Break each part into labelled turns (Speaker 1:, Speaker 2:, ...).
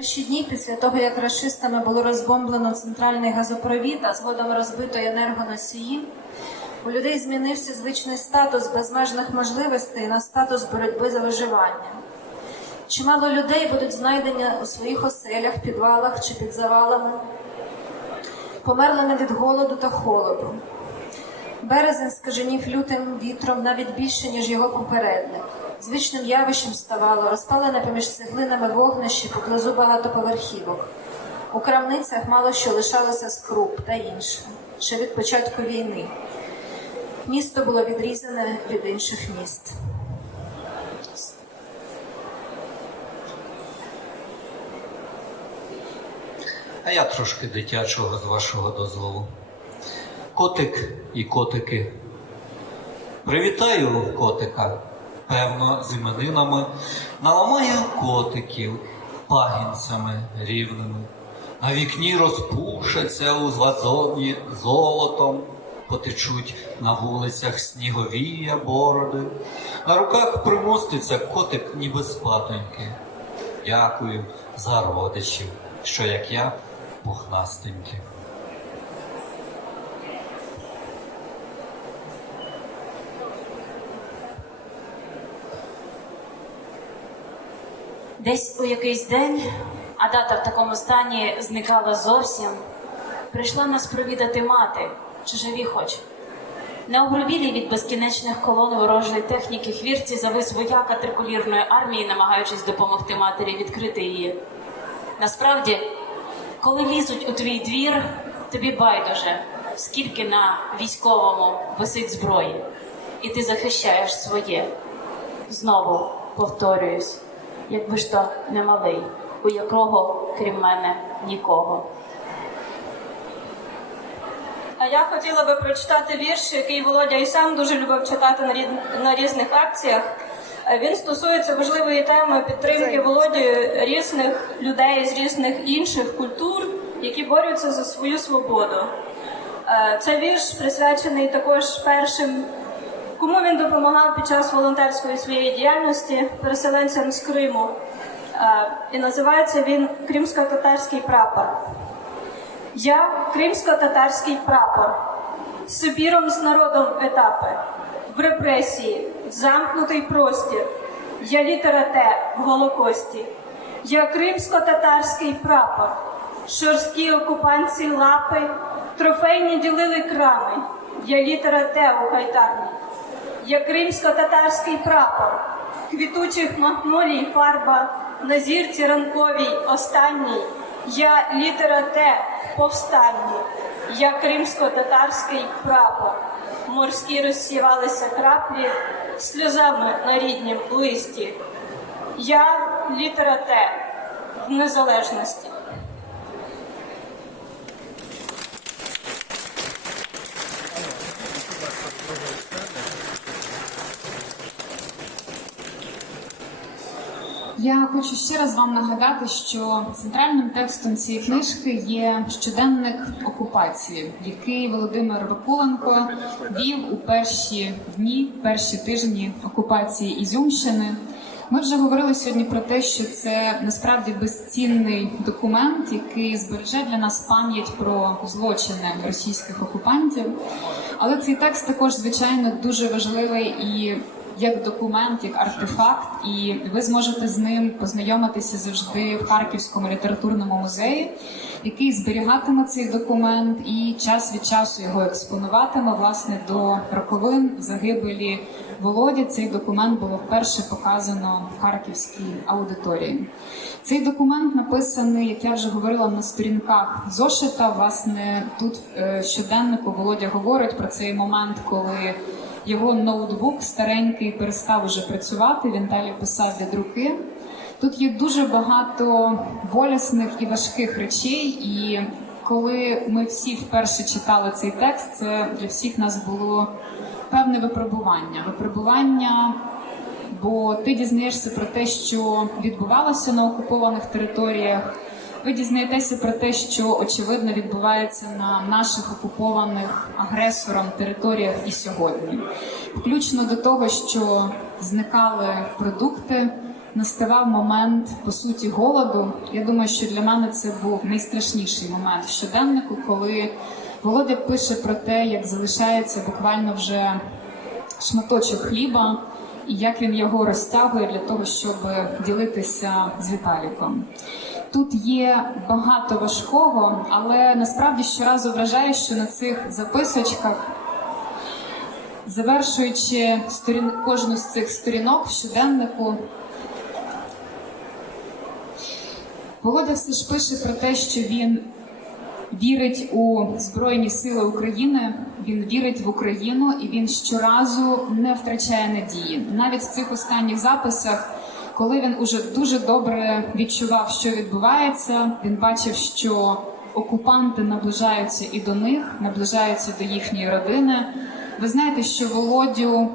Speaker 1: Перші дні після того, як рашистами було розбомблено центральний газопровід, а згодом розбито енергоносії, у людей змінився звичний статус безмежних можливостей на статус боротьби за виживання. Чимало людей будуть знайдені у своїх оселях, підвалах чи під завалами, померлими від голоду та холоду. Березень скаженів лютим вітром навіть більше, ніж його попередник. Звичним явищем ставало розпалене поміж цеглинами вогнище поблизу багатоповерхівок. У крамницях мало що лишалося з круп та інше, ще від початку війни. Місто було відрізане від інших міст.
Speaker 2: А я трошки дитячого з вашого дозволу. Котик і котики. Привітаю котика. Певно, з іменинами наламаю котиків пагінцями рівними. На вікні розпушаться у вазоні золотом, потечуть на вулицях сніговія бороди. На руках примоститься котик ніби спатоньки. Дякую за родичів, що як я пухнастенькі.
Speaker 3: Десь у якийсь день, а дата в такому стані зникала зовсім, прийшла нас провідати мати, чи живі хоч. На огробілі від безкінечних колон ворожої техніки хвірці завис вояка трикулірної армії, намагаючись допомогти матері відкрити її. Насправді, коли лізуть у твій двір, тобі байдуже, скільки на військовому висить зброї, і ти захищаєш своє. Знову повторююсь, якби ж то не малий, у якого, крім мене, нікого.
Speaker 4: А я хотіла би прочитати вірш, який Володя і сам дуже любив читати на, різних акціях. Е, Він стосується важливої теми підтримки Володі різних людей з різних інших культур, які борються за свою свободу. Е, Це вірш присвячений також першим, кому він допомагав під час волонтерської своєї діяльності переселенцям з Криму. Е, І називається він Кримсько-татарський прапор. Я кримсько-татарський прапор, Сибіром з народом етапи, в репресії, в замкнутий простір. Я літера Т в Голокості. Я кримсько-татарський прапор, шорсткі окупанці лапи, трофейні ділили крами. Я літера Т у хайтарні. Я кримсько-татарський прапор, квітучих магнолій фарба, на зірці ранковій останній. Я літера Т в повстанні. Я кримсько-татарський прапор. Морські розсівалися краплі сльозами на ріднім листі. Я літера Т в незалежності.
Speaker 5: Я хочу ще раз вам нагадати, що центральним текстом цієї книжки є щоденник окупації, який Володимир Вакуленко вів у перші дні, перші тижні окупації Ізюмщини. Ми вже говорили сьогодні про те, що це насправді безцінний документ, який збереже для нас пам'ять про злочини російських окупантів. Але цей текст також, звичайно, дуже важливий і як документ, як артефакт, і ви зможете з ним познайомитися завжди в Харківському літературному музеї, який зберігатиме цей документ і час від часу його експонуватиме власне до роковин загибелі Володі. Цей документ було вперше показано в харківській аудиторії. Цей документ написаний, як я вже говорила, на сторінках зошита. Власне, тут е, щоденнику Володя говорить про цей момент, коли його ноутбук старенький перестав уже працювати. Він далі писав від руки. Тут є дуже багато болісних і важких речей, і коли ми всі вперше читали цей текст, це для всіх нас було певне випробування. Випробування, бо ти дізнаєшся про те, що відбувалося на окупованих територіях. Ви дізнаєтеся про те, що очевидно відбувається на наших окупованих агресором територіях і сьогодні, включно до того, що зникали продукти, наставав момент по суті голоду. Я думаю, що для мене це був найстрашніший момент в щоденнику, коли Володя пише про те, як залишається буквально вже шматочок хліба, і як він його розтягує для того, щоб ділитися з Віталіком. Тут є багато важкого, але насправді щоразу вражає, що на цих записочках, завершуючи сторін... кожну з цих сторінок в щоденнику, Володя все ж пише про те, що він вірить у Збройні Сили України, він вірить в Україну і він щоразу не втрачає надії. Навіть в цих останніх записах, коли він уже дуже добре відчував, що відбувається, він бачив, що окупанти наближаються і до них, наближаються до їхньої родини. Ви знаєте, що Володю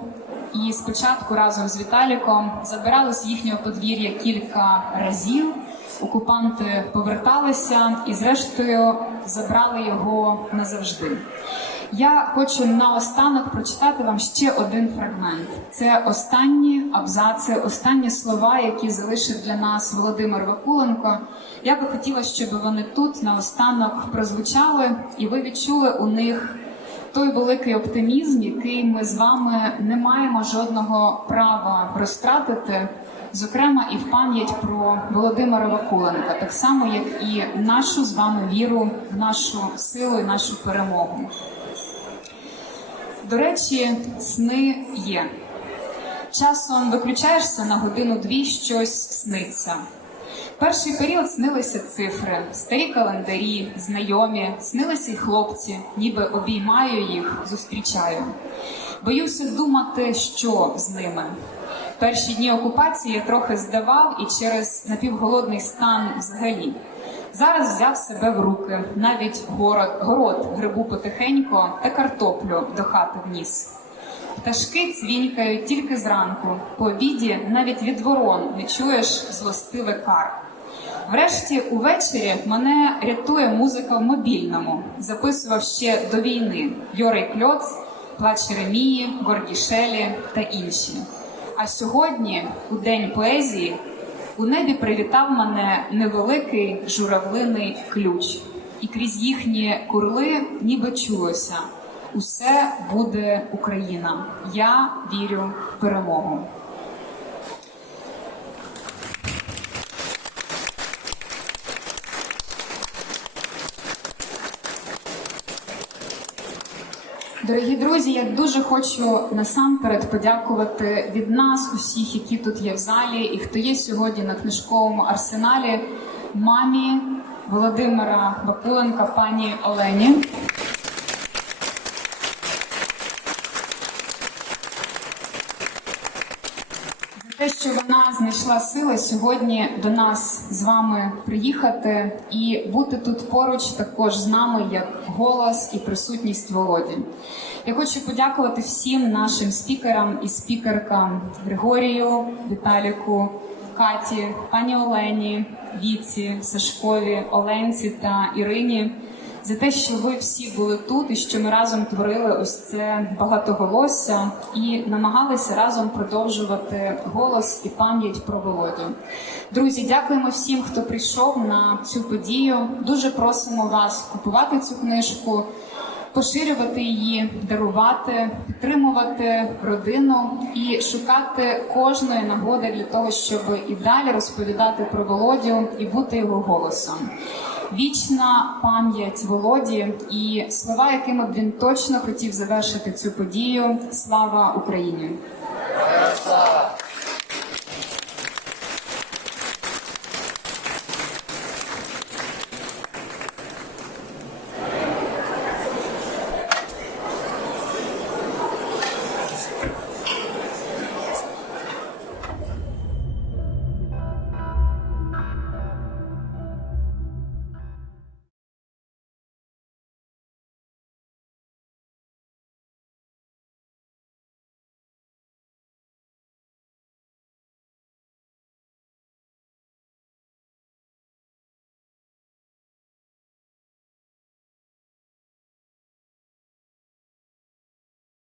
Speaker 5: і спочатку разом з Віталіком забирали з їхнього подвір'я кілька разів. Окупанти поверталися і, зрештою, забрали його назавжди. Я хочу наостанок прочитати вам ще один фрагмент. Це останні абзаци, останні слова, які залишив для нас Володимир Вакуленко. Я би хотіла, щоб вони тут наостанок прозвучали, і ви відчули у них той великий оптимізм, який ми з вами не маємо жодного права розтратити, зокрема і в пам'ять про Володимира Вакуленка, так само як і нашу з вами віру в нашу силу і нашу перемогу. До речі, сни є. Часом виключаєшся на годину-дві, щось сниться. Перший період снилися цифри, старі календарі, знайомі, снилися й хлопці, ніби обіймаю їх, зустрічаю. Боюся думати, що з ними. Перші дні окупації я трохи здавав і через напівголодний стан взагалі. Зараз взяв себе в руки, навіть город, город грибу потихенько та картоплю до хати вніс. Пташки цвінькають тільки зранку. По обіді навіть від ворон не чуєш злостиве кар. Врешті увечері мене рятує музика в мобільному. Записував ще до війни Йорий Кльоц, Плач Ремії, Гордішелі та інші. А сьогодні, у день поезії, у небі привітав мене невеликий журавлиний ключ, і крізь їхні курли ніби чулося. Усе буде Україна. Я вірю в перемогу. Дорогі друзі, я дуже хочу насамперед подякувати від нас, усіх, які тут є в залі, і хто є сьогодні на книжковому арсеналі, мамі Володимира Бакуленка, пані Олені. Те, що вона знайшла сили сьогодні до нас з вами приїхати і бути тут поруч також з нами як голос і присутність Володі. Я хочу подякувати всім нашим спікерам і спікеркам Григорію, Віталіку, Каті, пані Олені, Віці, Сашкові, Оленці та Ірині за те, що ви всі були тут і що ми разом творили ось це багатоголосся і намагалися разом продовжувати голос і пам'ять про Володю. Друзі, дякуємо всім, хто прийшов на цю подію. Дуже просимо вас купувати цю книжку. Поширювати її, дарувати, підтримувати родину і шукати кожної нагоди для того, щоб і далі розповідати про Володю і бути його голосом. Вічна пам'ять Володі і слова, якими б він точно хотів завершити цю подію. Слава Україні!